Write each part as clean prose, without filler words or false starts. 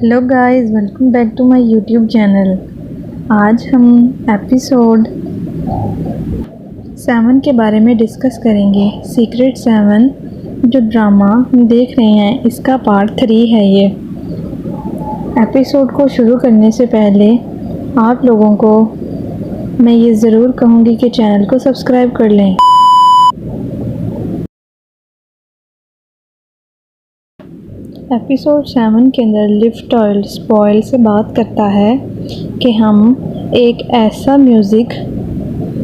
Hello guys, welcome back to my YouTube channel. आज हम episode 7 के बारे में डिस्कस करेंगे। सीक्रेट 7 जो ड्रामा हम देख रहे हैं, इसका पार्ट 3 है ये। एपिसोड को शुरू करने से पहले आप लोगों को मैं ये ज़रूर कहूँगी कि चैनल को सब्सक्राइब कर लें। एपिसोड 7 के अंदर लिव टॉयल स्पॉयल से बात करता है कि हम एक ऐसा म्यूज़िक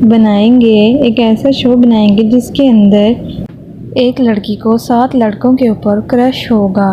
बनाएंगे, एक ऐसा शो बनाएंगे जिसके अंदर एक लड़की को 7 लड़कों के ऊपर क्रश होगा।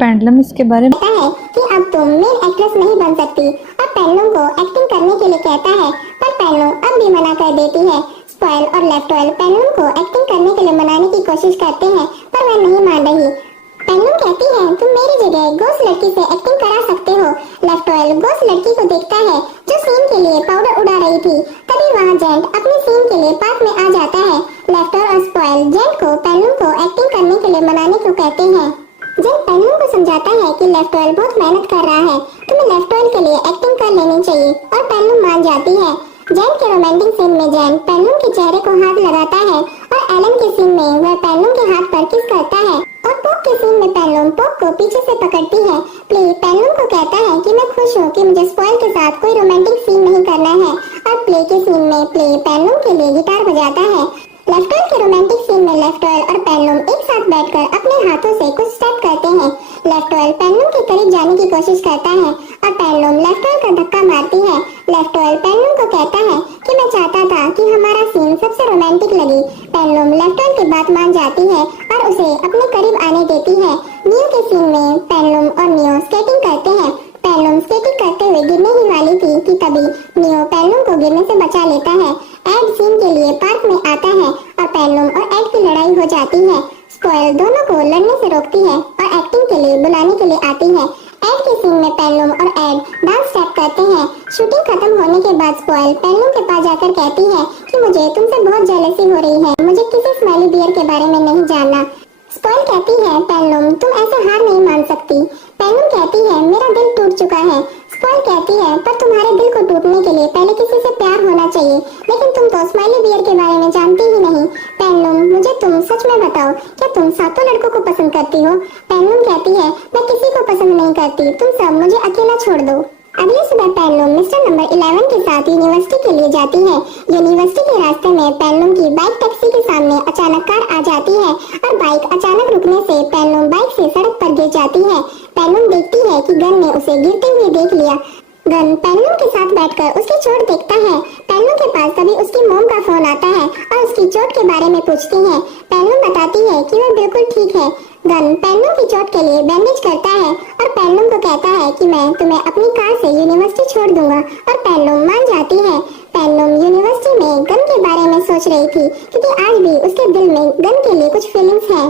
पेंडलम इसके बारे में कहता है कि अब तुम मेन एक्ट्रेस नहीं बन सकती और पेनलूम को एक्टिंग करने के लिए कहता है, पर पेनलूम अब भी मना कर देती है। स्पॉयल और लेफ्ट ऑयल पेनलूम को एक्टिंग करने के लिए मनाने की कोशिश करते हैं, पर वह नहीं मान रही। पेनलूम कहती है, तुम मेरी जगह घोस्ट लड़की से एक्टिंग करा सकते हो। लेफ्ट ऑयल घोस्ट लड़की को देखता है जो सीन के लिए पाउडर उड़ा रही थी। तभी वहाँ जेंट अपने सीन के लिए पार्क में आ जाता है। लेफ्ट और स्पॉयल जेंट को पेनलूम को एक्टिंग करने के लिए मनाने को कहते हैं। जेंट पेनलूम को समझाता है कि लेफ्ट ऑयल बहुत मेहनत कर रहा है, तुम्हें लेफ्ट ऑयल के लिए एक्टिंग कर लेनी चाहिए, और पेनलूम मान जाती है। जेंट के रोमांटिक सीन में जेंट पेनलूम के चेहरे को हाथ लगाता है और एलन के सीन में वह पेनलूम के हाथ पर किस करता है, और पोक के सीन में पेनलूम पोक को पीछे से पकड़ती है। प्ले पेनलूम को कहता है कि मैं खुश हूँ कि मुझे स्पॉयल के साथ कोई रोमांटिक सीन नहीं करना है, और प्ले के सीन में प्ले पेनलूम के लिए गिटार बजाता है। लेफ्ट ऑयल के रोमांटिक सीन में लेफ्ट ऑयल और पेनलूम एक साथ बैठकर अपने हाथों से कुछ स्टेप करते हैं। लेफ्ट ऑयल पेनलूम के करीब जाने की कोशिश करता है और पेनलूम लेफ्ट ऑयल का धक्का मारती है। लेफ्ट ऑयल पेनलूम को कहता है कि मैं चाहता था कि हमारा सीन सबसे रोमांटिक लगे। पेनलूम लेफ्ट ऑयल की बात मान जाती है और उसे अपने करीब आने देती है। नियो के सीन में पेनलूम और नियो स्केटिंग करते हैं। पेनलूम स्केटिंग करते हुए गिरने ही वाली थी कि तभी नियो पेनलूम को गिरने से बचा लेता है। एड सीन के लिए पार्क में आता है और पेनलूम और एड की लड़ाई हो जाती है। स्पॉयल दोनों को लड़ने से रोकती है और एक्टिंग के लिए बुलाने के लिए आती है। एड के सीन में पेनलूम और एड डांस स्टेप करते हैं। शूटिंग खत्म होने के बाद स्पॉयल पेनलूम के पास जाकर कहती है कि मुझे तुमसे बहुत जेलसी हो रही है, मुझे किसी स्माइली बियर के बारे में नहीं जानना। स्पॉयल कहती है, पेनलूम तुम ऐसे हार नहीं मान सकती। पेनलूम कहती है, मेरा दिल टूट चुका है। स्पॉयल कहती है, पर तुम्हारे दिल को टूटने के लिए पहले किसी से प्यार होना चाहिए, लेकिन तुम तो स्माइली बियर के बारे में जानती ही नहीं। पेनलूम मुझे तुम सच में बताओ, क्या तुम 7 लड़कों को पसंद करती हो? पेनलूम कहती है, मैं किसी को पसंद नहीं करती, तुम सब मुझे अकेला छोड़ दो। अगली सुबह पेनलूम मिस्टर नंबर 11 के साथ यूनिवर्सिटी के लिए जाती है। यूनिवर्सिटी के रास्ते में पेनलूम की बाइक टैक्सी के सामने अचानक कार आ जाती है और बाइक अचानक रुकने से पेनलूम बाइक से सड़क पर गिर जाती है। पेनलूम देखती है कि गन ने उसे गिरते हुए देख लिया। गन पेनलूम के साथ बैठकर उसकी चोट देखता है। पेनलूम के पास तभी उसकी मॉम का फोन आता है और उसकी चोट के बारे में पूछती है। पेनलूम बताती है कि वह बिल्कुल ठीक है। गन पेनलूम की चोट के लिए बैंडेज करता है और पेनलूम को कहता है कि मैं तुम्हें अपनी कार से यूनिवर्सिटी छोड़ दूंगा, और पेनलूम मान जाती है। पेनलूम यूनिवर्सिटी में गन के बारे में सोच रही थी क्योंकि आज भी उसके दिल में गन के लिए कुछ फीलिंग्स हैं।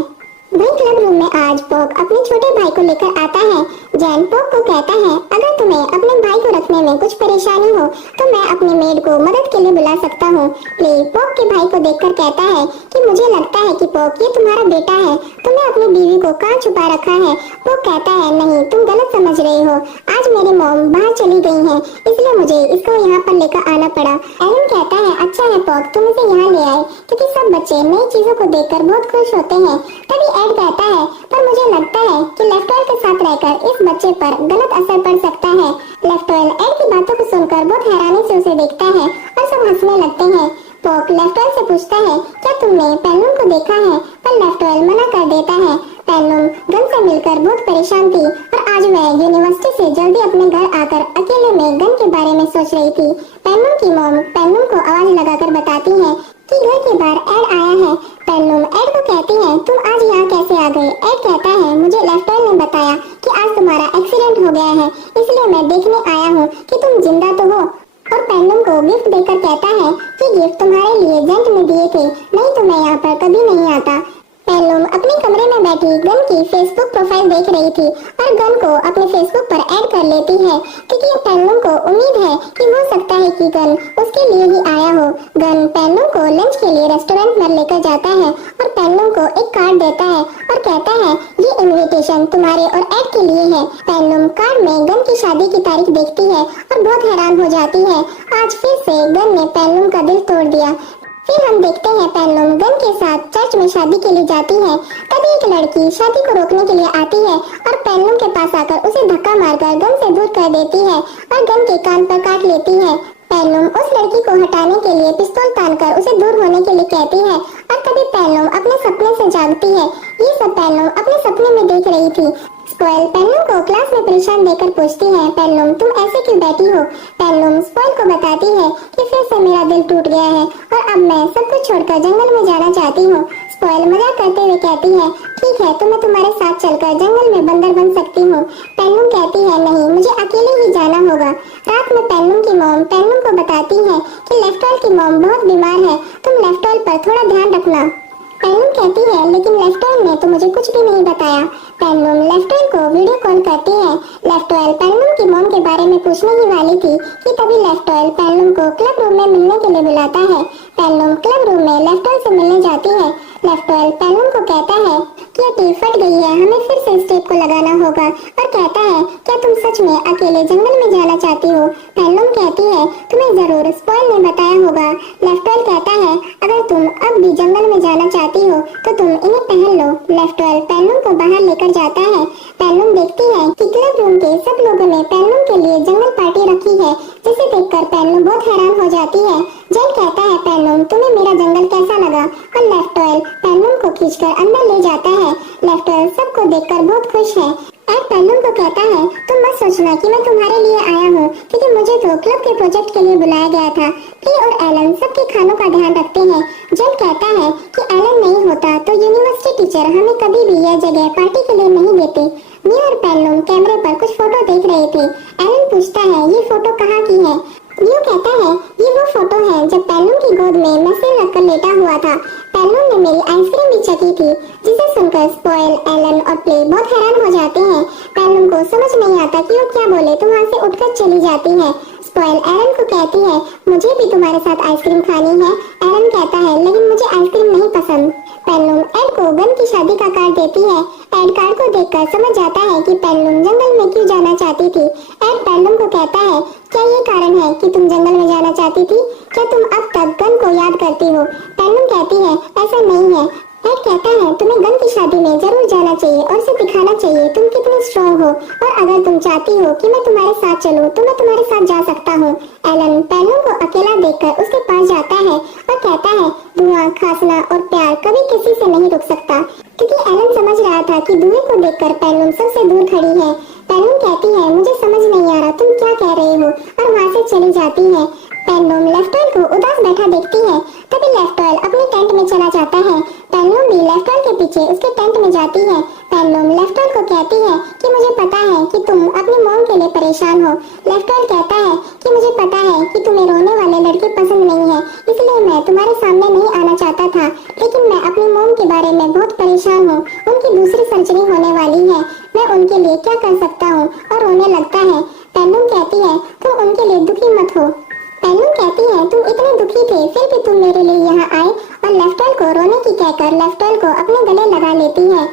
वही क्लब रूम में आज पोक अपने छोटे भाई को लेकर आता है। जैन पोक को कहता है, अगर तुम्हें अपने भाई को रखने में कुछ परेशानी हो तो मैं अपनी मेड को मदद के लिए बुला सकता हूँ। प्ले पोक के भाई को देखकर कहता है कि मुझे लगता है कि पोक ये तुम्हारा बेटा है, तुमने अपनी बीवी को कहाँ छुपा रखा है? पोक कहता है, नहीं तुम गलत समझ रहे हो, आज मेरी मॉम बाहर चली गई है, इसलिए मुझे इसको यहाँ पर लेकर आना पड़ा। एलन कहता है, अच्छा है पोक तुम इसे यहाँ ले आए, क्योंकि सब बच्चे नई चीजों को देखकर बहुत खुश होते हैं। तभी एड कहता है, पर मुझे लगता है कि लेफ्ट ऑयल के साथ रहकर इस बच्चे पर गलत असर पड़ सकता है। लेफ्ट ऑयल एड की बातों को सुनकर बहुत हैरानी से उसे देखता है और सब हंसने लगते हैं। पोक लेफ्ट ऑयल से पूछता है, क्या तुमने पेनलूम को देखा है? पर लेफ्ट ऑयल मना कर देता है। पेनलूम गन से मिलकर बहुत परेशान थी और आज वह यूनिवर्सिटी से जल्दी अपने घर आकर अकेले में गन के बारे में सोच रही थी। पेनलूम की मॉम पेनलूम को आवाज लगाकर बताती है कि घर के बाहर एड आया है। पेनलूम एड को कहती है, तुम आज यहाँ कैसे आ गए? एड कहता है, मुझे लेफ्ट ऑयल ने बताया कि आज तुम्हारा एक्सीडेंट हो गया है, इसलिए मैं देखने आया हूँ कि तुम जिंदा तो हो। और पेनलूम को गिफ्ट देकर कहता है कि गिफ्ट तुम्हारे लिए जेंट ने दिए थे, नहीं तो मैं यहाँ पर कभी नहीं आता। पेनलूम अपने कमरे में बैठी गन की फेसबुक प्रोफाइल देख रही थी और गन को अपने फेसबुक पर ऐड कर लेती है क्योंकि पेनलुम को उम्मीद है कि हो सकता है कि गन उसके लिए ही आया हो। गन पेनलुम को लंच के लिए रेस्टोरेंट में लेकर जाता है और पेनलुम को एक कार्ड देता है और कहता है ये इनविटेशन तुम्हारे और एड के लिए है। पेनलुम कार्ड में गन की शादी की तारीख देखती है और बहुत हैरान हो जाती है। आज फिर से गन ने पेनलुम का दिल तोड़ दिया। फिर हम देखते हैं पेनलुम गन के साथ चर्च में शादी के लिए जाती है। तभी एक लड़की शादी को रोकने के लिए आती है और पेनलुम के पास आकर उसे धक्का मारकर गन से दूर कर देती है और गन के कान पर काट लेती है। पेनलुम उस लड़की को हटाने के लिए पिस्तौल तानकर उसे दूर होने के लिए कहती है और तभी पेनलुम अपने सपने से जागती है। ये सब पेनलुम अपने सपने में देख रही थी। स्पॉइल पेनलुम को क्लास में परेशान देखकर पूछती है, पेनलुम तुम ऐसे क्यों बैठी हो? पेनलुम स्पॉइल को बताती है कि फिर से मेरा दिल टूट गया है और अब मैं सब कुछ छोड़कर जंगल में जाना चाहती हूँ। स्पॉइल मजाक करते हुए कहती है, ठीक है तो मैं तुम्हारे साथ चलकर जंगल में बंदर बन सकती हूँ। पेनलुम कहती है, नहीं मुझे अकेले ही जाना होगा। रात में पेनलुम की मॉम पेनलुम को बताती है कि लेफ्टॉल की मॉम बहुत बीमार है, तुम लेफ्टॉल पर थोड़ा ध्यान रखना। पेनलुम कहती है, लेकिन लेफ्टॉल ने तो मुझे कुछ भी नहीं बताया। पेनलुम लेफ्टॉल को वीडियो कॉल करती है। लेफ्टॉल पेनलुम की मॉम के बारे में पूछने ही वाली थी कि तभी लेफ्टॉल पेनलुम को क्लब रूम में मिलने के लिए बुलाता है। पेनलुम क्लब रूम में लेफ्टॉल से मिलने जाती है। लेफ्टॉल पेनलुम को कहता है कि ये टेप फट गई है, हमें फिर से इस टेप को लगाना होगा और कहता है, क्या तुम सच में अकेले जंगल में जाना चाहती हो? पेनलुम कहती है, तुम्हें जरूर स्पॉइल ने बताया होगा। लेफ्टॉल कहता है, अगर तुम अब भी जंगल में जाना चाहती हो तो तुम इन्हें पहन लो। लेफ्टॉल पेनलुम को बाहर लेकर जाता है। पेनलुम देखती है कि क्लब रूम के सब लोगों ने पेनलुम के लिए जंगल पार्टी रखी है, जिसे देखकर पेनलुम बहुत हैरान हो जाती है। जेन कहता है, पेनलुम तुम्हें मेरा जंगल कैसा लगा? और लेफ्टॉल पेनलुम को खींचकर अंदर ले जाता है। लेफ्टॉल सबको देखकर बहुत खुश है। एड पेनलुम को कहता है, तुम मत सोचना कि मैं तुम्हारे लिए आया हूँ, क्योंकि मुझे तो क्लब के प्रोजेक्ट के लिए बुलाया गया था। प्ले और एलन सबके खानों का ध्यान रखते हैं। जेन कहता है कि एलन नहीं होता तो यूनिवर्सिटी टीचर हमें कभी भी यह जगह पार्टी के लिए नहीं देते। मी और पेनलुम कैमरे पर कुछ फोटो देख रहे थे। एलन पूछता है, ये फोटो कहाँ की है? लियो कहता है, ये वो फोटो है जब पेनलुम की गोद में मैं सिर रखकर लेटा हुआ था। पेनलुम ने मेरी आइसक्रीम भी चखी थी। जिसे सुनकर स्पॉइल, एलन और प्ले बहुत हैरान हो जाते हैं। पेनलुम को समझ नहीं आता कि वो क्या बोले तो वहाँ से उठकर चली जाती है। स्पॉइल एलन को कहती है, मुझे भी तुम्हारे साथ आइसक्रीम खानी है। एलन कहता है, लेकिन मुझे आइसक्रीम नहीं पसंद। पेनलुम एड को गन की शादी का कार्ड देती है। एड कार्ड को देखकर समझ जाता है कि पेनलुम जंगल में क्यों जाना चाहती थी। एड पेनलुम को कहता है, क्या ये कारण है कि तुम जंगल में जाना चाहती थी? क्या तुम अब तक गन को याद करती हो? पेनलुम कहती है, ऐसा नहीं है। एड कहता है, तुम्हें गन की शादी में जरूर जाना चाहिए और उसे दिखाना चाहिए तुम कितनी स्ट्रॉन्ग हो, और अगर तुम चाहती हो कि मैं तुम्हारे साथ चलूं तो मैं तुम्हारे साथ जा सकता हूँ। एलन पेनलुम को अकेला देखकर उसके पास जाता है और कहता है, धुआं, खांसना और प्यार कभी किसी से नहीं रुक सकता। क्योंकि एलन समझ रहा था कि धुएं को देखकर पेनलुम सबसे दूर खड़ी है। पेनलुम कहती है, मुझे समझ नहीं आ रहा तुम क्या कह रहे हो, और वहाँ से चली जाती है। पेनलुम लेफ्टॉल को उदास बैठा देखती है। तभी लेफ्टॉल अपने टेंट में चला जाता है। पेनलुम भी लेफ्टॉल के पीछे उसके टेंट में जाती है। पेनलुम लेफ्टॉल को कहती है कि मुझे पता है कि तुम अपनी मॉम के लिए परेशान हो। लेफ्टॉल कहता है कि मुझे पता है कि तुम्हें रोने वाले लड़के पसंद नहीं है, इसलिए मैं तुम्हारे सामने नहीं आना चाहता था, लेकिन मैं अपनी मॉम के बारे में बहुत परेशान हूँ। उनकी दूसरी सर्जरी होने वाली है, मैं उनके लिए क्या कर सकता हूँ, और रोने लगता है। पेनलुम कहती है, तुम उनके लिए दुखी मत हो। पेनलुम कहती है, तुम इतने दुखी थे फिर भी तुम मेरे लिए यहाँ आए, और लेफ्टॉल को रोने की कहकर लेफ्टॉल को अपने गले लगा लेती है।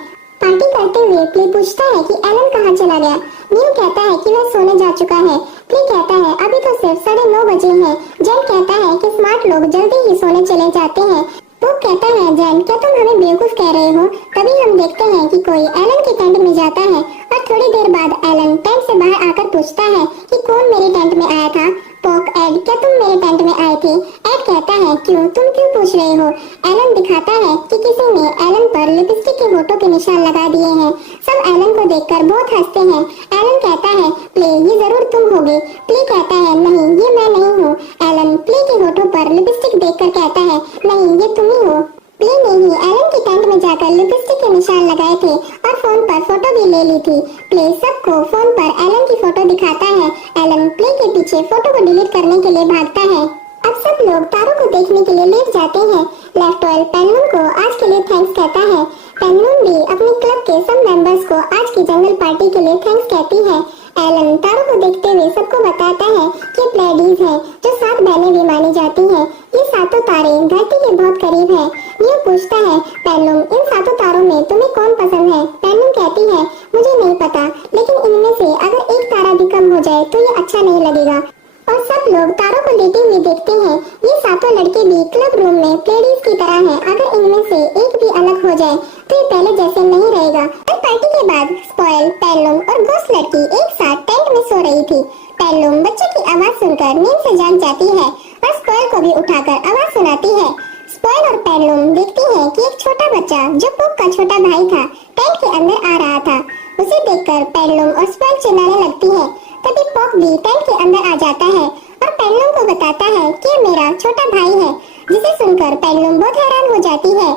पार्टी करते हुए प्ले पूछता है कि एलन कहाँ चला गया। न्यू कहता है कि वह सोने जा चुका है। प्ले कहता है, अभी तो सिर्फ 9:30 बजे हैं। जेन कहता है कि स्मार्ट लोग जल्दी ही सोने चले जाते हैं। तो कहता है, जैन क्या तुम हमें बेवकूफ कह रहे हो? तभी हम देखते हैं कि कोई एलन के टेंट में जाता है, और थोड़ी देर बाद एलन टेंट से बाहर आकर पूछता है कि कौन मेरे टेंट में आया था। पोक, एड क्या तुम मेरे टेंट में आए थे? एड कहता है, क्यों, तुम क्यों पूछ रहे हो? एलन दिखाता है कि किसी ने एलन पर लिपस्टिक के होठों के निशान लगा दिए हैं। सब एलन को देखकर बहुत हंसते हैं। एलन कहता है, प्ले ये जरूर तुम होगे। प्ले कहता है, नहीं ये मैं नहीं हूँ। एलन प्ले के होठों पर लिपस्टिक देखकर कहता है, नहीं ये तुम ही हो। प्ले ने ही एलन के टेंट में जाकर लिपस्टिक के निशान लगाए थे और फोन पर फोटो भी ले ली थी। प्ले सबको फोन पर एलन की फोटो दिखाता है। एलन प्ले के पीछे फोटो को डिलीट करने के लिए भागता है। अब सब लोग तारों को देखने के लिए लेट जाते हैं। लेफ्टॉल पेनलुम को आज के लिए थैंक्स कहता है। पेनलून भी अपने क्लब के सब मेंबर्स को आज की जंगल पार्टी के लिए थैंक्स कहती है। एलन तारों को देखते हुए सबको बताता है कि प्लेडीज है जो 7 बहनें भी मानी जाती हैं। ये सातों तारे धरती के बहुत करीब है। ये पूछता है पेनलून इन सातों तारों में तुम्हें कौन पसंद है? पेनलून कहती है मुझे नहीं पता, लेकिन इनमें से अगर एक तारा भी कम हो जाए तो ये अच्छा नहीं लगेगा। और सब लोग तारों को लेते हुए देखते हैं। ये सातों लड़के भी क्लब रूम में प्लेडीज की तरह हैं। अगर इनमें से एक भी अलग हो जाए तो ये पहले जैसे नहीं रहेगा। पार्टी के बाद स्पॉइल, पेनलून और घोस्ट लड़की एक साथ टेंट में सो रही थी। पेनलून बच्चे की आवाज सुनकर नींद से जाग जाती है और स्पॉइल को भी उठाकर आवाज सुनाती है। स्पॉइल और पेनलून देखती है कि एक छोटा बच्चा जो पॉक का छोटा भाई था टेंट के अंदर आ रहा था। उसे देखकर पेनलून और स्पॉइल चिल्लाने लगती है। तभी पॉक भी टेंट के अंदर आ जाता है और पेनलून को बताता है कि ये मेरा छोटा भाई है, जिसे सुनकर पेनलून बहुत हैरान हो जाती है।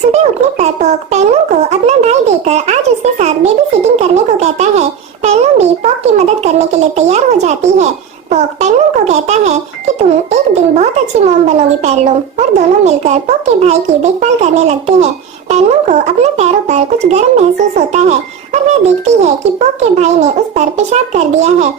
सुबह उठने पर पॉक पेनलून को अपना भाई देकर आज उसके साथ बेबी सिटिंग करने को कहता है। पेनलून भी पॉक की मदद करने के लिए तैयार हो जाती है। पॉक पेनलून को कहता है कि तुम एक दिन बहुत अच्छी मॉम बनोगी पेनलून, और दोनों मिलकर पॉक के भाई की देखभाल करने लगते हैं। पेनलून को अपने पैरों पर कुछ गर्म महसूस होता है और वह देखती है कि पॉक के भाई ने उस पर पेशाब कर दिया है।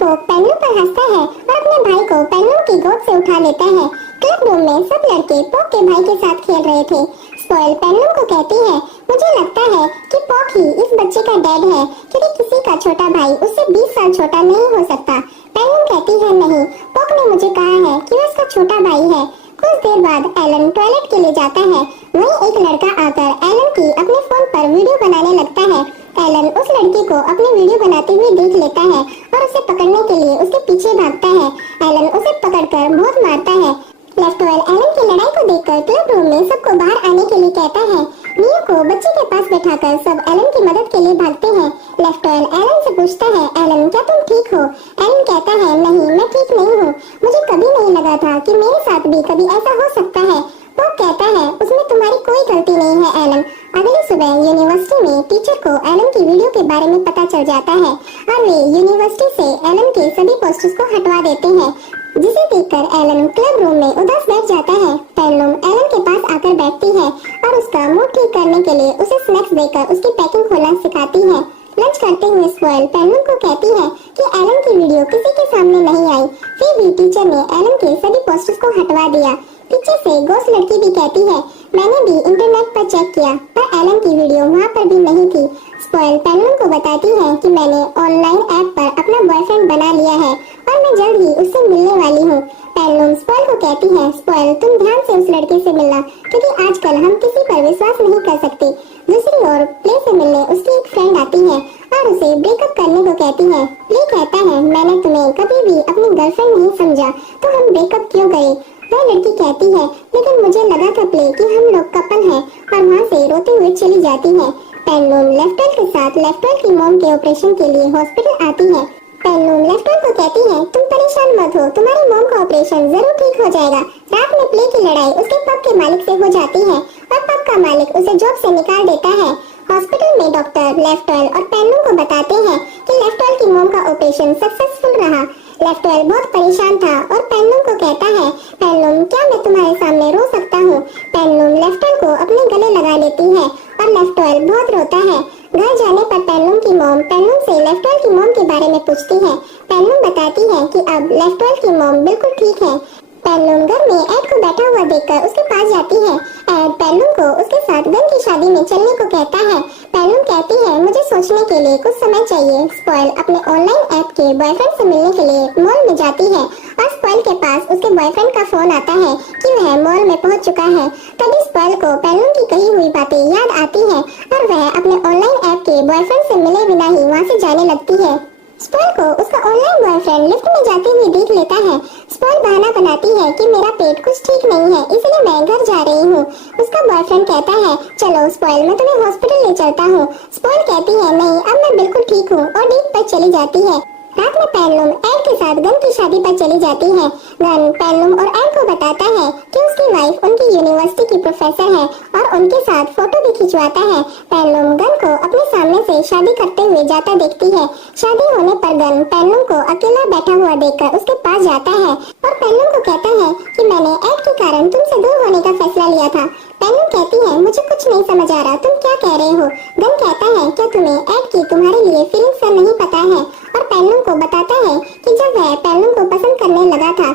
पॉक पेनलून पर हंसता है और अपने भाई को पेनलून की गोद से उठा लेता है। क्लब रूम में सब लड़के पॉक के भाई के साथ खेल रहे थे। स्पॉइल पेनलून को कहती है मुझे लगता है कि पॉक ही इस बच्चे का डैड है, क्योंकि किसी का छोटा भाई उससे 20 साल छोटा नहीं हो सकता। पेनलून कहती है नहीं, पॉक ने मुझे कहा है कि वह उसका छोटा भाई है। कुछ देर बाद एलन टॉयलेट के लिए जाता है। वहीं एक लड़का आकर एलन की अपने फोन पर वीडियो बनाने लगता है। एलन उस लड़की को अपनी वीडियो बनाते हुए देख लेता है और उसे पकड़ने के लिए उसके पीछे भागता है। एलन उसे पकड़कर बहुत मारता है। लेफ्टवेल एलन की लड़ाई को देखकर क्लब रूम में सबको बाहर आने के लिए कहता है। नियो को बच्चे के पास बैठाकर सब एलन की मदद के लिए भागते हैं। लेफ्टवेल एलन से पूछता है एलन क्या तुम ठीक हो? एलन कहता है नहीं, मैं ठीक नहीं हूँ। मुझे कभी नहीं लगा था कि मेरे साथ भी कभी ऐसा हो सकता है। पॉक कहता है उसमें तुम्हारी कोई गलती नहीं है एलन। अगली सुबह यूनिवर्सिटी में टीचर को एलन की वीडियो के बारे में पता चल जाता है और वे यूनिवर्सिटी से एलन के सभी पोस्टर्स को हटवा देते हैं, जिसे देखकर एलन क्लब रूम में उदास बैठ जाता है। पेनलून एलन के पास आकर बैठती है और उसका मूड ठीक करने के लिए उसे स्नैक्स देकर उसकी पैकिंग खोलना सिखाती है। लंच करते हुए स्पॉइल पेनलून को कहती है कि एलन की वीडियो किसी के सामने नहीं आई, फिर भी टीचर ने एलन के सभी पोस्टर्स को हटवा दिया। पीछे से घोस्ट लड़की भी कहती है मैंने भी इंटरनेट पर चेक किया पर एलन की वीडियो वहाँ पर भी नहीं थी। स्पॉइल पेनलून को बताती है कि मैंने ऑनलाइन ऐप पर अपना बॉयफ्रेंड बना लिया है और मैं जल्द ही उससे मिलने वाली हूँ। पेनलून स्पॉइल को कहती है स्पॉइल तुम ध्यान से उस लड़के से मिलना, क्योंकि आजकल हम किसी पर विश्वास नहीं कर सकते। दूसरी ओर प्ले से मिलने उसकी एक फ्रेंड आती है और उसे ब्रेकअप करने को कहती है। प्ले कहता है मैंने तुम्हें कभी भी अपनी गर्लफ्रेंड नहीं समझा, तो हम ब्रेकअप क्यों करें? वह लड़की कहती है लेकिन मुझे लगा था प्ले कि हम लोग कपल हैं, और वहाँ से रोते हुए चली जाती है। पेनलून लेफ्टवेल के साथ लेफ्टवेल की मॉम के ऑपरेशन के लिए हॉस्पिटल आती है। पेनलून लेफ्टवेल को कहती है तुम परेशान मत हो, तुम्हारी मॉम का ऑपरेशन जरूर ठीक हो जाएगा। रात में प्ले की लड़ाई उसके पब के मालिक से हो जाती है और पब का मालिक उसे जॉब से निकाल देता है। हॉस्पिटल में डॉक्टर लेफ्टवेल और पेनलून को बताते हैं कि लेफ्टवेल की मॉम का ऑपरेशन सक्सेसफुल रहा। लेफ्टवेल बहुत परेशान था और पेनलून को कहता है पेनलून क्या मैं तुम्हारे सामने रो सकता हूँ? पेनलून लेफ्टवेल को अपने गले लगा लेती है और लेफ्टवेल बहुत रोता है। घर जाने पर पेनलून की मॉम पेनलून से लेफ्टवेल की मॉम के बारे में पूछती है। पेनलून बताती है कि अब लेफ्टवेल की मॉम बिल्कुल ठीक है। पेनलून घर में एड को बैठा हुआ देखकर उसके पास जाती है। एड पेनलून को उसके साथ गन की शादी में चलने को कहता है। पेनलून कहती है मुझे सोचने के लिए कुछ समय चाहिए। स्पॉइल अपने ऑनलाइन ऐप के बॉयफ्रेंड से मिलने के लिए मॉल में जाती है और स्पॉइल के पास उसके बॉयफ्रेंड का फोन आता है कि वह मॉल में पहुंच चुका है। तभी स्पॉइल को पेनलून की कही हुई बातें याद आती है और वह अपने ऑनलाइन ऐप के बॉयफ्रेंड से मिले बिना ही वहाँ से जाने लगती है। स्पॉइल को उसका ऑनलाइन बॉयफ्रेंड लिफ्ट में जाते हुए देख लेता है। स्पॉइल बहाना बनाती है कि मेरा पेट कुछ ठीक नहीं है, इसलिए मैं घर जा रही हूँ। उसका बॉयफ्रेंड कहता है चलो स्पॉइल मैं तुम्हें हॉस्पिटल ले चलता हूँ। स्पॉइल कहती है नहीं अब मैं बिल्कुल ठीक हूँ और डेट पर चली जाती है। रात में पेनलून एड के साथ गन की शादी पर चली जाती है। गन पेनलून और एड को बताता है कि उसकी वाइफ उनकी यूनिवर्सिटी की प्रोफेसर है और उनके साथ फोटो भी खिंचवाता है। पेनलून गन को अपने सामने से शादी करते हुए जाता देखती है। शादी होने पर गन पेनलून को अकेला बैठा हुआ देखकर उसके पास जाता है और पेनलून को कहता है कि मैंने एड के कारण तुमसे दूर होने का फैसला लिया था। पेनलून कहती है मुझे कुछ नहीं समझ आ रहा, तुम क्या कह रहे हो। गन कहता है क्या तुम्हें एड की तुम्हारे लिए फीलिंग्स का नहीं पता है, और पेनलून को बताता है कि जब वह पेनलून को पसंद करने लगा था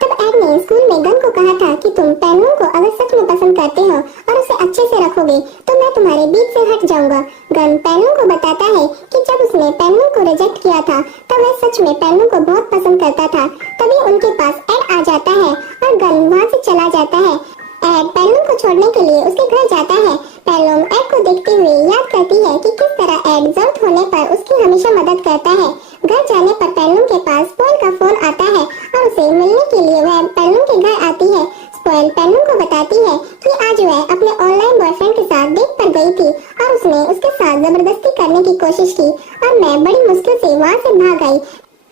तब एड ने स्कूल में गन को कहा था कि तुम पेनलून को अगर सच में पसंद करते हो और उसे अच्छे से रखोगे तो मैं तुम्हारे बीच से हट जाऊंगा। गन पेनलून को बताता है कि जब उसने पेनलून को रिजेक्ट किया था तब वह सच में पेनलून को बहुत पसंद करता था। तभी उनके पास एड आ जाता है और गन वहाँ से चला जाता है। एड पेनलून को छोड़ने के लिए उसके घर जाता है। पेनलून एड को देखते हुए याद करती है कि किस तरह एड जरूरत होने पर उसकी हमेशा मदद करता है। घर जाने पर पेनलून के पास स्पॉइल का फोन आता है और उसे मिलने के लिए वह पेनलून के घर आती है। स्पॉइल पेनलून को बताती है कि आज वह अपने ऑनलाइन बॉयफ्रेंड के साथ डेट पर गई थी और उसने उसके साथ जबरदस्ती करने की कोशिश की और मैं बड़ी मुश्किल से वहाँ से भाग आई।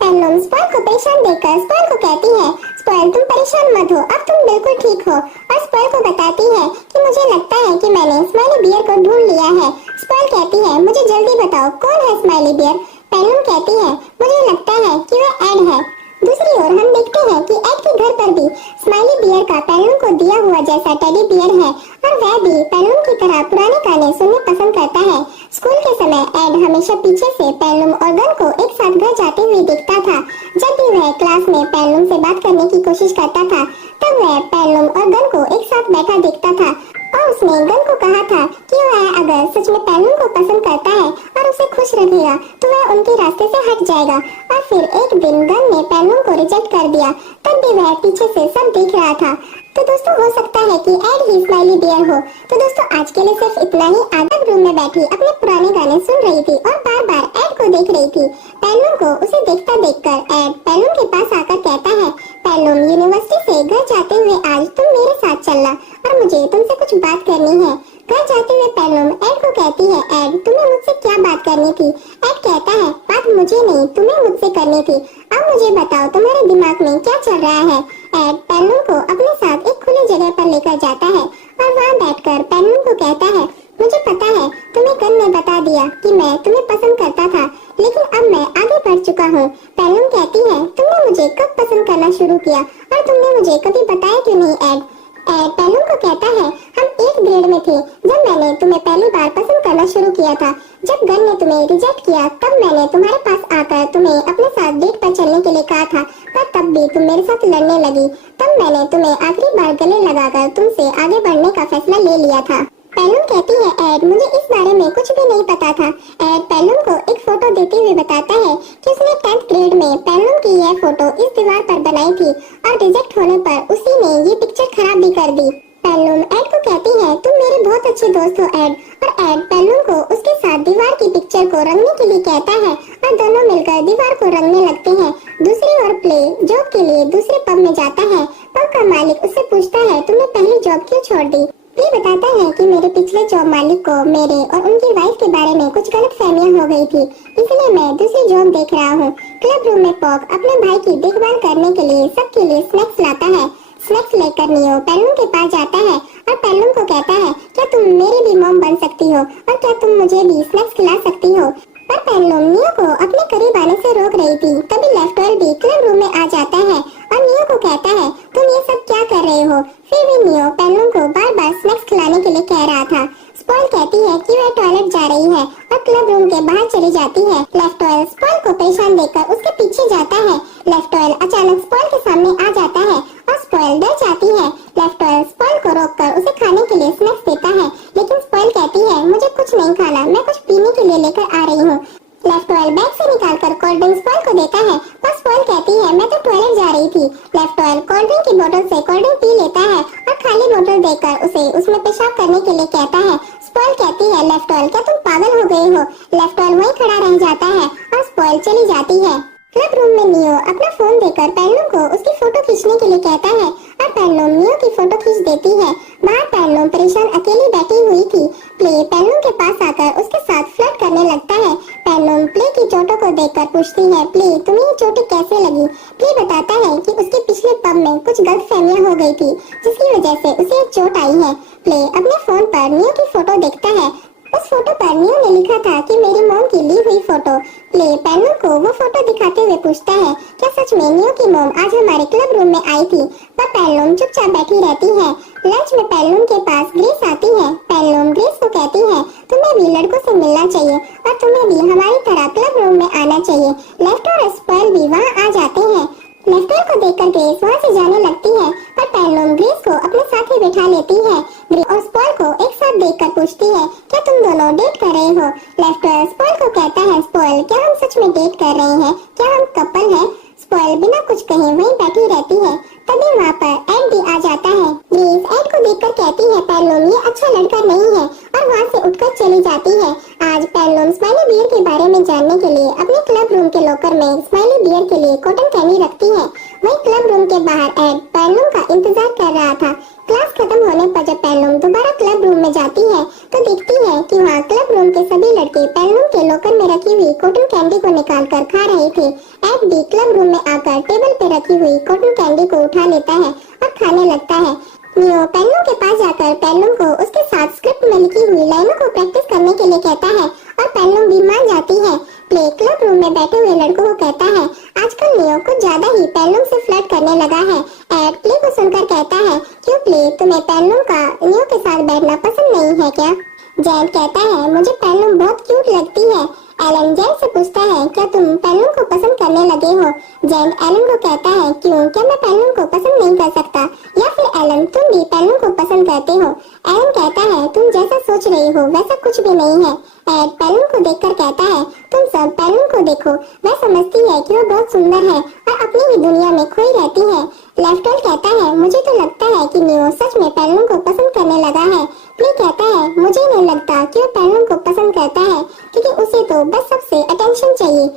पेनलून स्पॉइल को परेशान देखकर स्पॉइल को कहती है स्पॉइल तुम परेशान मत हो, अब तुम बिल्कुल ठीक हो। और स्पॉइल को बताती है कि मुझे लगता है कि मैंने स्माइली बियर को ढूंढ लिया है। स्पॉइल कहती है मुझे जल्दी बताओ कौन है स्माइली बियर। पेनलून कहती है मुझे लगता है कि वह एड है। दूसरी ओर हम देखते हैं कि एड के घर पर भी स्माइली बियर का पेनलून को दिया हुआ जैसा टेडी बियर है और वह भी पेनलून की तरह पुराने गाने सुनना पसंद करता है। स्कूल के समय एड हमेशा पीछे से पेनलून और गन को एक साथ घर जाते हुए देखता था। जब भी वह क्लास में पेनलून से बात करने की कोशिश करता था तब वह पेनलून और गन को एक साथ बैठा देखता था और उसने गन को कहा था कि वह अगर सच में पेनलून को पसंद करता है और उसे खुश रखेगा तो वह उनके रास्ते से हट जाएगा। और फिर एक दिन गन ने पेनलून को रिजेक्ट कर दिया, तब भी वह पीछे से सब देख रहा था। तो दोस्तों हो सकता है कि एड ही स्माइली बियर हो। तो दोस्तों आज के लिए सिर्फ इतना ही। आधा रूम में बैठी अपने पुराने गाने सुन रही थी और बार बार एड को देख रही थी। पेनलून को उसे देखता देखकर एड पेनलून के पास आकर कहता है पेनलून यूनिवर्सिटी से घर जाते हुए आज तुम मेरे साथ चलना और मुझे तुमसे कुछ बात करनी है। घर जाते हुए पेनलून एड को कहती है एड तुम्हें मुझसे क्या बात करनी थी। एड कहता है बात मुझे नहीं तुम्हें मुझसे करनी थी। अब मुझे बताओ तुम्हारे दिमाग में क्या चल रहा है। एड पेनलून को अपने साथ एक खुली जगह पर लेकर जाता है और वहाँ बैठकर पेनलून को कहता है मुझे पता है तुम्हें गन ने बता दिया कि मैं तुम्हें पसंद करता था, लेकिन अब मैं आगे बढ़ चुका हूँ। पेनलून कहती है तुमने मुझे कब पसंद करना शुरू किया और तुमने मुझे कभी बताया क्यों नहीं। एड पेनलून को कहता है हम 8th ग्रेड में थे जब मैंने तुम्हें पहली बार पसंद करना शुरू किया था। जब गन ने तुम्हें रिजेक्ट किया तब मैंने तुम्हारे पास आकर तुम्हें अपने साथ डेट पर चलने के लिए कहा था, पर तब भी तुम मेरे साथ लड़ने लगी। तब मैंने तुम्हें आखिरी बार गले लगाकर तुमसे आगे बढ़ने का फैसला ले लिया था। पेनलून कहती है एड मुझे इस बारे में कुछ भी नहीं पता था। एड पेनलून को एक फोटो देते हुए बताता है कि उसने 10th ग्रेड में पेनलून की यह फोटो इस दीवार पर बनाई थी और रिजेक्ट होने पर उसी ने ये पिक्चर खराब भी कर दी। पेनलून एड को कहती है तुम मेरे बहुत अच्छे दोस्त हो एड। और एड पेनलून को उसके साथ दीवार की पिक्चर को रंगने के लिए कहता है और दोनों मिलकर दीवार को रंगने लगते हैं। दूसरी ओर प्ले जॉब के लिए दूसरे पब में जाता है। पब का मालिक उससे पूछता है तुमने पहली जॉब क्यों छोड़ दी। प्ले बताता है कि मेरे पिछले जॉब मालिक को मेरे और उनकी वाइफ के बारे में कुछ गलतफहमियां हो गई थी, इसलिए मैं दूसरी जॉब देख रहा हूँ। क्लब रूम में पॉक अपने भाई की देखभाल करने के लिए सबके लिए स्नैक्स लाता है। स्नैक्स लेकर नियो पेनलून के पास जाता है और पेनलून को कहता है क्या तुम मेरी भी मॉम बन सकती हो और क्या तुम मुझे भी स्नैक्स खिला सकती हो। पर पेनलून नियो को अपने करीब आने से रोक रही थी। तभी लेफ्टवेल भी क्लब रूम में आ जाता है और नियो को कहता है तुम ये सब क्या कर रहे हो। फिर भी नियो पेनलून को बार बार स्नैक्स खिलाने के लिए कह रहा था। स्पॉइल कहती है कि वह टॉयलेट जा रही है और क्लब रूम के बाहर चली जाती है। लेफ्टवेल स्पॉइल को परेशान देखकर उसके पीछे जाता है। लेफ्टवेल अचानक स्पॉइल के सामने आ जाता है और स्पॉइल डर जाती है। लेफ्टवेल स्पॉइल को रोककर उसे खाने के लिए स्नैक्स देता है, लेकिन स्पॉइल कहती है मुझे कुछ नहीं खाना, मैं कुछ पीने के लिए लेकर आ रही हूँ। लेफ्टवेल बैग से निकालकर कोल्ड ड्रिंक स्पॉइल को देता है और स्पॉइल कहती है मैं तो टॉयलेट जा रही थी। लेफ्टवेल कोल्ड ड्रिंक की बोतल से कोल्ड ड्रिंक पी लेता है और खाली बोतल देकर उसे उसमें पेशाब करने के लिए कहता है। स्पॉइल कहती है लेफ्टवेल क्या तुम पागल हो गए हो। लेफ्टवेल वहीं खड़ा रह जाता है और स्पॉइल चली जाती है। क्लब रूम में नियो अपना फोन देकर पेनलून को उसकी फोटो खींचने के लिए कहता है और पेनलून नियो की फोटो खींच देती है। बाहर पेनलून परेशान अकेली बैठी हुई थी। प्ले पेनलून के पास आकर उसके साथ फ्लर्ट करने लगता है। पेनलून प्ले की चोटों को देखकर पूछती है प्ले तुम्हें ये चोटें कैसे लगी। प्ले बताता है कि उसके पिछले पब में कुछ गलतफहमियां हो गई थी जिसकी वजह से उसे एक चोट आई है। प्ले अपने फोन पर नियो की फोटो देखता है। उस फोटो पर नियो ने लिखा था कि मेरी मॉम की ली हुई फोटो। प्ले पेनलून को वो फोटो दिखाते हुए पूछता है, क्या सच में नियो की मॉम आज हमारे क्लब रूम में आई थी? पर पेनलून चुपचाप बैठी रहती है। लंच में पेनलून के पास ग्रेस आती है। पेनलून ग्रेस को कहती है, तुम्हें भी लड़कों से मिलना चाहिए और तुम्हें भी हमारी तरह क्लब रूम में आना चाहिए। लेफ्टर और स्पर्ल भी वहाँ आ जाते हैं। लेफ्टर को देखकर ग्रेस वहाँ से जाने लगती है, पर पेनलून ग्रेस को अपने साथ ही बिठा लेती है। ग्रेस और स्पर्ल को एक साथ देखकर पूछती है, क्या तुम दोनों डेट कर रहे हो? लेफ्टर स्पर्ल को कहता है, स्पर्ल क्या हम सच में डेट कर रहे हैं? क्या हम कपल हैं? स्पर्ल बिना कुछ कहे वहीं बैठी रहती है। तभी वहाँ पर एड भी आ जाता है। ग्रेस एड को देखकर कहती है, पेनलून ये अच्छा लड़का नहीं है, और वहाँ से उठकर चली जाती है। आज पेनलून स्माइली बियर के बारे में जानने के लिए अपने क्लब रूम के लॉकर में स्माइली बियर के लिए कॉटन कैंडी रखती है। वही क्लब रूम के बाहर एड पेनलून का इंतजार कर रहा था। क्लास खत्म होने पर जब पेनलून दोबारा क्लब रूम में जाती है तो देखती है कि वहाँ क्लब रूम के सभी लड़के पेनलून के लॉकर में रखी हुई कॉटन कैंडी को निकालकर खा रहे थे। एड भी क्लब रूम में आकर टेबल पे रखी हुई कॉटन कैंडी को उठा लेता है और खाने लगता है। नियो पेनलून के पास जाकर पेनलून को उसके साथ स्क्रिप्ट में लिखी हुई लाइनों को प्रैक्टिस करने के लिए कहता है और पेनलून भी मान जाती है। प्ले क्लब रूम में बैठे हुए लड़कों को कहता है, आजकल नियो कुछ ज्यादा ही पेनलून से फ्लर्ट करने लगा है। एड प्ले को सुनकर कहता है, क्यों प्ले, तुम्हें पेनलून का नियो के साथ बैठना पसंद नहीं है क्या? जेंट कहता है, मुझे पेनलून बहुत क्यूट लगती है। एलन जेंट से पूछता है, क्या तुम पेनलून को पसंद करने लगे हो? जेंट एलन को कहता है, क्यों, क्या मैं पेनलून को पसंद नहीं कर सकता? या फिर एलन तुम भी पेनलून को पसंद करते हो? एलन कहता है, तुम जैसा सोच रही हो वैसा कुछ भी नहीं है। एड पेनलून को देखकर कहता है, तुम सब पेनलून को देखो, वह समझती है कि वो बहुत सुंदर है और अपनी ही दुनिया में खोई रहती है। लेफ्टल कहता है, मुझे तो लगता है कि नियो सच में पेनलून को पसंद करने लगा है। प्ले कहता है, मुझे नहीं लगता कि वो पेनलून को पसंद करता है, क्योंकि उसे तो बस सबसे अटेंशन चाहिए।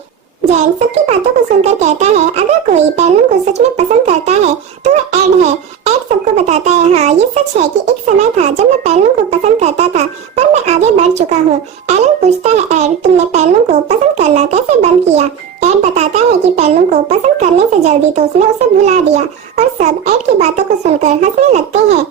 जैन सबकी बातों को सुनकर कहता है, अगर कोई पेनलून को सच में पसंद करता है तो वह एड है। एड सबको बताता है, हाँ ये सच है कि एक समय था जब मैं पेनलून को पसंद करता था, पर मैं आगे बढ़ चुका हूँ। एलन पूछता है, एड तुमने पेनलून को पसंद करना कैसे बंद किया? एड बताता है कि पेनलून को पसंद करने से जल्दी तो उसने उसे भुला दिया, और सब एड की बातों को सुनकर हंसने लगते हैं।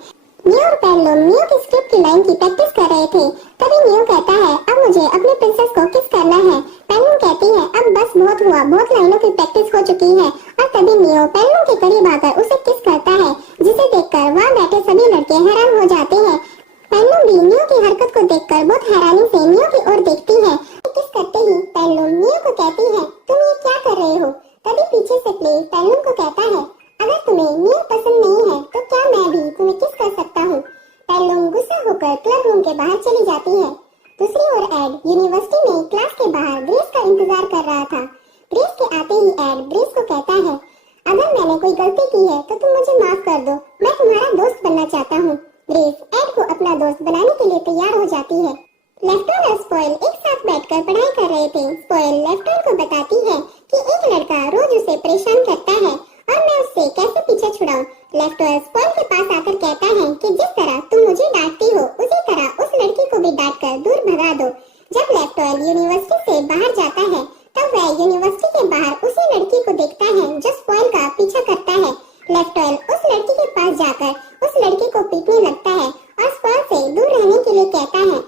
नियो और पेनलून नियो की स्क्रिप्ट की लाइन की प्रैक्टिस कर रहे थे। तभी नियो कहता है, अब मुझे अपनी प्रिंसेस को किस करना है। पेनलून कहती है, अब बस बहुत हुआ, बहुत लाइनों की प्रैक्टिस हो चुकी है। और तभी नियो पेनलून के करीब आकर उसे किस करता है, जिसे देखकर वहाँ बैठे सभी लड़के हैरान हो जाते हैं। पेनलून भी नियो की हरकत को देखकर बहुत हैरानी से नियो की ओर देखती है। किस करते ही पेनलून नियो को कहती है, तुम ये क्या कर रहे हो? तभी पीछे से प्ले पेनलून को कहता है, अगर तुम्हें नियो पसंद नहीं है तो क्या मैं भी तुम्हें किस कर सकता हूँ? पेनलून गुस्सा होकर क्लब रूम के बाहर चली जाती है। दूसरी ओर एड यूनिवर्सिटी में क्लास के बाहर ग्रेस का इंतजार कर रहा था। ग्रेस के आते ही एड ग्रेस को कहता है, अगर मैंने कोई गलती की है तो तुम मुझे माफ कर दो, मैं तुम्हारा दोस्त बनना चाहता हूँ। ग्रेस एड को अपना दोस्त बनाने के लिए तैयार हो जाती है। लेफ्टन और स्पॉइल एक साथ बैठकर पढ़ाई कर रहे थे। स्पॉइल लेफ्टन को बताती है कि एक लड़का रोज उसे परेशान करता है और मैं उससे कैसे पीछे छुड़ाऊं। लेफ्टन स्पॉइल के पास आकर कहता है कि जिस तरह तुम मुझे डांटती हो उसी तरह उस लड़की को भी डांटकर दूर भगा दो। जब लेफ्टन यूनिवर्सिटी से बाहर जाता है तब वह यूनिवर्सिटी के बाहर उसी लड़की को देखता है जो स्पॉइल का पीछा करता है। लेफ्टन उस लड़की के पास जाकर उस लड़की को पीटने लगता है और स्पॉइल से दूर रहने के लिए कहता है।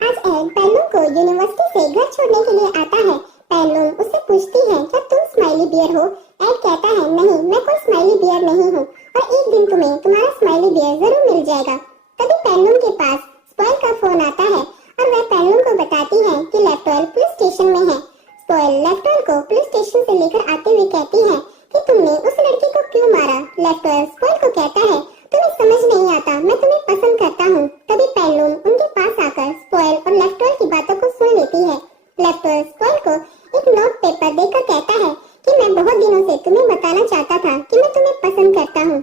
आज एड पेनलून को यूनिवर्सिटी से घर छोड़ने के लिए आता है। पेनलून उससे पूछती है, क्या तुम स्माइली बियर हो? एड कहता है, नहीं, मैं कोई स्माइली बियर नहीं हूँ और एक दिन तुम्हें तुम्हारा स्माइली बियर जरूर मिल जाएगा। तभी पेनलून के पास स्पॉइल का फोन आता है और वह पेनलून को बताती है कि लेफ्टन पुलिस स्टेशन में है। स्पॉइल लेफ्टन को पुलिस स्टेशन से लेकर आते हुए कहती है कि तुमने उस लड़की को क्यों मारा? लेफ्टन स्पॉइल को कहता है, तुम्हें समझ नहीं आता, मैं तुम्हें पसंद करता हूँ। तभी पेनलून उनके पास आकर स्पॉइल और लेफ्टन की बातों को सुन लेती है। लेफ्टन स्पॉइल को एक नोट पेपर देकर कहता है कि मैं बहुत दिनों से तुम्हें बताना चाहता था कि मैं तुम्हें पसंद करता हूँ।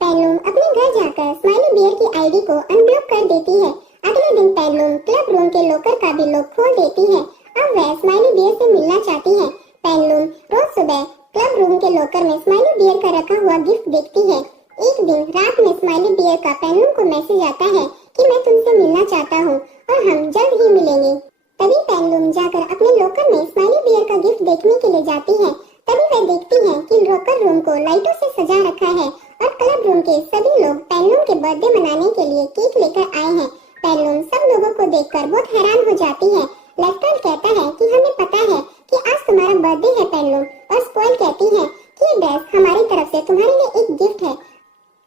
पेनलून अपने घर जाकर स्माइली बियर की आईडी को अनब्लॉक कर देती है। अगले दिन पेनलून क्लब रूम के लॉकर का भी लॉक खोल देती है। अब वह स्माइली बियर से मिलना चाहती है। पेनलून रोज सुबह क्लब रूम के लॉकर में स्माइली बियर का रखा हुआ गिफ्ट देखती है। एक दिन रात में स्माइली बियर का पेनलून को मैसेज आता है कि मैं तुमसे मिलना चाहता हूँ और हम जल्द ही मिलेंगे। तभी पेनलून जाकर अपने लॉकर में स्माइली बियर का गिफ्ट देखने के लिए जाती है। तभी वह देखती है कि लॉकर रूम को लाइटों से सजा रखा है और क्लब रूम के सभी लोग पेनलून के बर्थडे मनाने के लिए केक लेकर आए हैं। पेनलून सब लोगों को देखकर बहुत हैरान हो जाती है। लेफ्टवेल कहता है कि हमें पता है कि आज तुम्हारा बर्थडे है पेनलून, और स्पॉइल कहती है कि ये ड्रेस हमारी तरफ से तुम्हारे लिए एक गिफ्ट है।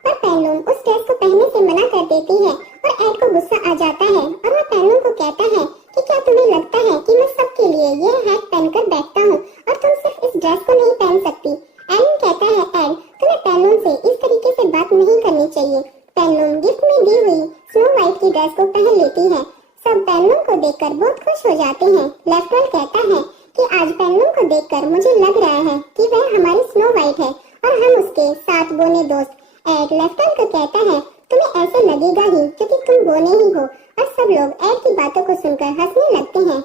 पर पेनलून उस ड्रेस को पहनने से मना कर देती है और एड को गुस्सा आ जाता है और वह पेनलून को कहता है कि क्या तुम्हें लगता है कि मैं सबके लिए ये हैट पहनकर बैठता हूँ और तुम सिर्फ इस ड्रेस को नहीं पहन सकती। एलन कहता है एड, तुम्हें पेनलून से इस तरीके से बात नहीं करनी चाहिए। पेनलून गिफ्ट में दी हुई स्नो वाइट की ड्रेस को पहन लेती है। सब पेनलून को देखकर बहुत खुश हो जाते हैं। लेफ्टवेल कहता है कि आज पेनलून को देखकर मुझे लग रहा है कि वह हमारी स्नो वाइट है और हम उसके साथ बोने दोस्त। एड लेफ्टवेल को कहता है तुम्हें ऐसा लगेगा ही क्योंकि तुम बोने ही हो, और सब लोग एड की बातों को सुनकर हंसने लगते हैं।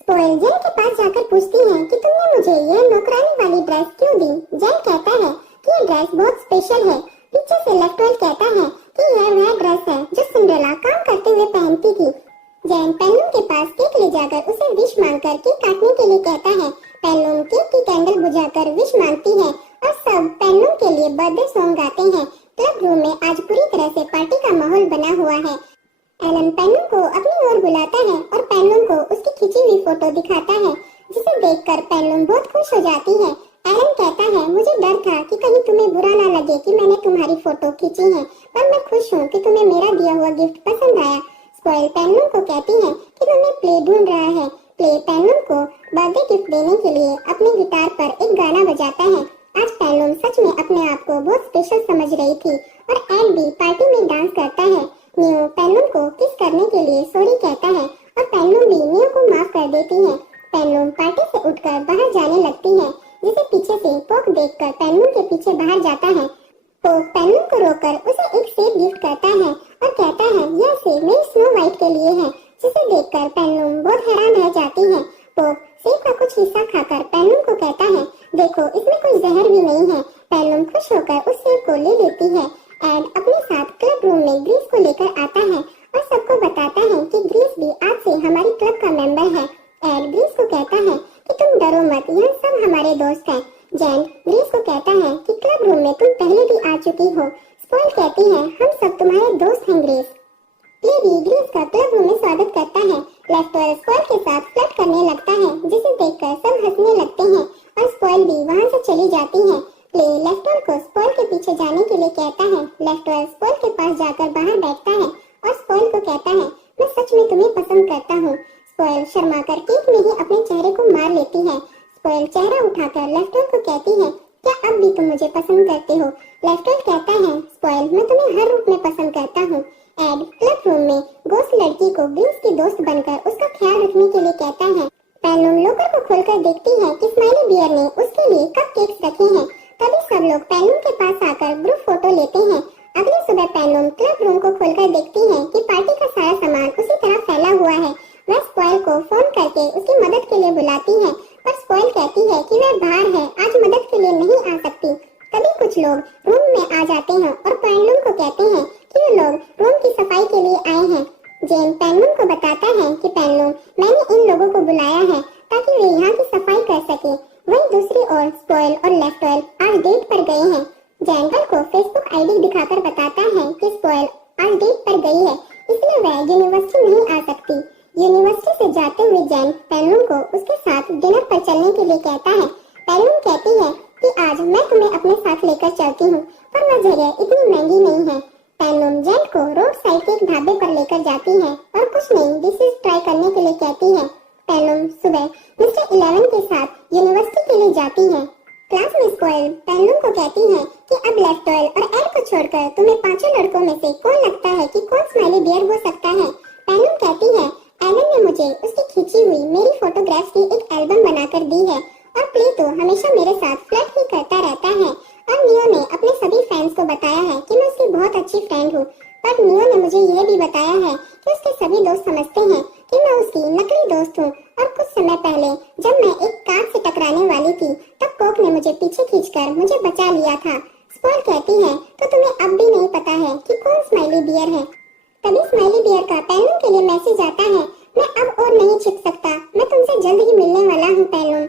स्पॉइल जेन के पास जाकर पूछती है कि तुमने मुझे यह नौकरानी वाली ड्रेस क्यों दी। जेन कहता है कि यह ड्रेस बहुत स्पेशल है। पीछे से लेफ्टवेल कहता है कि यह वह ड्रेस है जो सिंड्रेला काम करते हुए पहनती थी। जेन पेनलून के पास केक ले जाकर उसे विश मांगकर केक काटने के लिए कहता है। पेनलून केक की कैंडल बुझाकर विश मांगती है और सब पेनलून के लिए बर्थडे सॉन्ग गाते हैं। क्लब रूम में आज पूरी तरह से पार्टी का माहौल बना हुआ है। एलन पेनलून को अपनी ओर बुलाता है और पेनलून को उसकी खींची हुई फोटो दिखाता है, जिसे देखकर पेनलून बहुत खुश हो जाती है। एलन कहता है मुझे डर था कि कहीं तुम्हें बुरा ना लगे कि मैंने तुम्हारी फोटो खींची है, पर मैं खुश हूँ कि तुम्हें मेरा दिया हुआ गिफ्ट पसंद आया। स्पॉइल पेनलून को कहती है कि तुम्हें प्ले ढूंढ रहा है। प्ले पेनलून को बर्थडे गिफ्ट देने के लिए अपने गिटार पर एक गाना बजाता है। आज पेनलून सच में अपने आप को बहुत स्पेशल समझ रही थी और एड भी पार्टी में डांस करता है। नियो पेनलून को किस करने के लिए सॉरी कहता है और पेनलून भी नियो को माफ कर देती है। पेनलून पार्टी से उठकर बाहर जाने लगती है, जिसे पीछे से पोक देखकर पेनलून के पीछे बाहर जाता है। पोक पेनलून को रोककर उसे एक सेब गिफ्ट करता है और कहता है यह सेब मेरी स्नो वाइट के लिए है, जिसे देखकर पेनलून बहुत हैरान रह जाती है। पोक सेब का कुछ हिस्सा खाकर पेनलून को कहता है देखो इसमें कोई जहर भी नहीं है। पेनलून खुश होकर उस सेब को ले लेती है। एड अपने साथ क्लब रूम में ग्रीस को लेकर आता है और सबको बताता है कि ग्रीस भी आज से हमारी क्लब का मेंबर है। एड ग्रीस को कहता है कि तुम डरो मत, यह सब हमारे दोस्त हैं। जैन ग्रीस को कहता है कि क्लब रूम में तुम पहले भी आ चुकी हो। स्पॉइल कहती है हम सब तुम्हारे दोस्त हैं ग्रीस। प्ले भी ग्रीस का क्लब रूम में स्वागत करता है। लेफ्टवेल स्पॉइल के साथ फ्लर्ट करने लगता है, जिसे देखकर सब हंसने लगते हैं और स्पॉइल भी वहां से चली जाती है। प्ले लेफ्टवेल को स्पॉइल के पीछे जाने के लिए कहता है। लेफ्टवेल स्पॉइल के पास जाकर बाहर बैठता है और स्पॉइल को कहता है मैं सच में तुम्हें पसंद करता हूँ। स्पॉइल शर्माकर केक में ही अपने चेहरे को मार लेती है। स्पॉइल चेहरा उठाकर लेफ्टवेल को कहती है क्या अब भी तुम मुझे पसंद करते हो। लेफ्टवेल कहता है स्पॉइल मैं तुम्हें हर रूप में पसंद करता हूँ। एड क्लब रूम में गोस्ट लड़की को ग्रीस की दोस्त बनकर उसका ख्याल रखने के लिए कहता है। पेनलून लॉकर को खोलकर देखती है कि स्माइली बियर ने उसके लिए कपकेक्स रखे हैं। तभी सब लोग पेनलून के पास आकर ग्रुप फोटो लेते हैं। अगली सुबह पेनलून क्लब रूम को खोलकर देखती है कि पार्टी का सारा सामान उसी तरह फैला हुआ है। वह स्पॉइल को फोन करके उसकी मदद के लिए बुलाती है, पर स्पॉइल कहती है कि वह बाहर है, आज मदद के लिए नहीं आ सकती। तभी कुछ लोग रूम में आ जाते हैं और पेनलून को कहते हैं कि वे लोग रूम की सफाई के लिए आए हैं। जेन पेनलून को बताता है कि पेनलून मैंने इन लोगों को बुलाया है ताकि वे यहाँ की सफाई कर सके। वहीं दूसरी ओर स्पॉइल और लेफ्टवेल आज डेट पर गए हैं। जैंगल को फेसबुक आईडी दिखाकर बताता है कि स्पॉइल आज डेट पर गई है, इसलिए वह यूनिवर्सिटी नहीं आ सकती। यूनिवर्सिटी से जाते हुए जैन पेनलून को उसके साथ डिनर पर चलने के लिए कहता है। पेनलून कहती है कि आज मैं तुम्हें अपने साथ लेकर चलती हूँ, पर वह जगह इतनी महंगी नहीं है। पेनलून जैन को रोड साइड के एक ढाबे पर लेकर जाती है और कुछ नई डिशेस ट्राई करने के लिए कहती है। पेनलून सुबह मिस्टर 11 के साथ यूनिवर्सिटी के लिए जाती है। क्लास में स्पॉइल पेनलून को कहती है कि अब लेफ्टवेल और एड को छोड़कर तुम्हें पांचों लड़कों में से कौन लगता है कि कौन स्माइली बियर हो सकता है। पेनलून कहती है एलन ने मुझे उसकी खींची हुई मेरी फोटोग्राफ्स की एक एल्बम बनाकर दी है और प्ले तो हमेशा मेरे साथ फ्लर्ट ही करता रहता है। और नियो ने अपने सभी फ्रेंड्स को बताया है कि मैं उसकी बहुत अच्छी फ्रेंड हूँ, पर नियो ने मुझे यह भी बताया है कि उसके सभी दोस्त समझते हैं कि मैं उसकी नकली दोस्त हूँ। और कुछ समय पहले जब मैं एक कार से टकराने वाली थी, तब कोक ने मुझे पीछे खींचकर मुझे बचा लिया था। स्पॉइल कहती है तो तुम्हें अब भी नहीं पता है कि कौन स्माइली बियर है। तभी स्माइली बियर का पेनलून के लिए मैसेज आता है, मैं अब और नहीं छिप सकता, मैं तुमसे जल्द ही मिलने वाला हूँ पेनलून।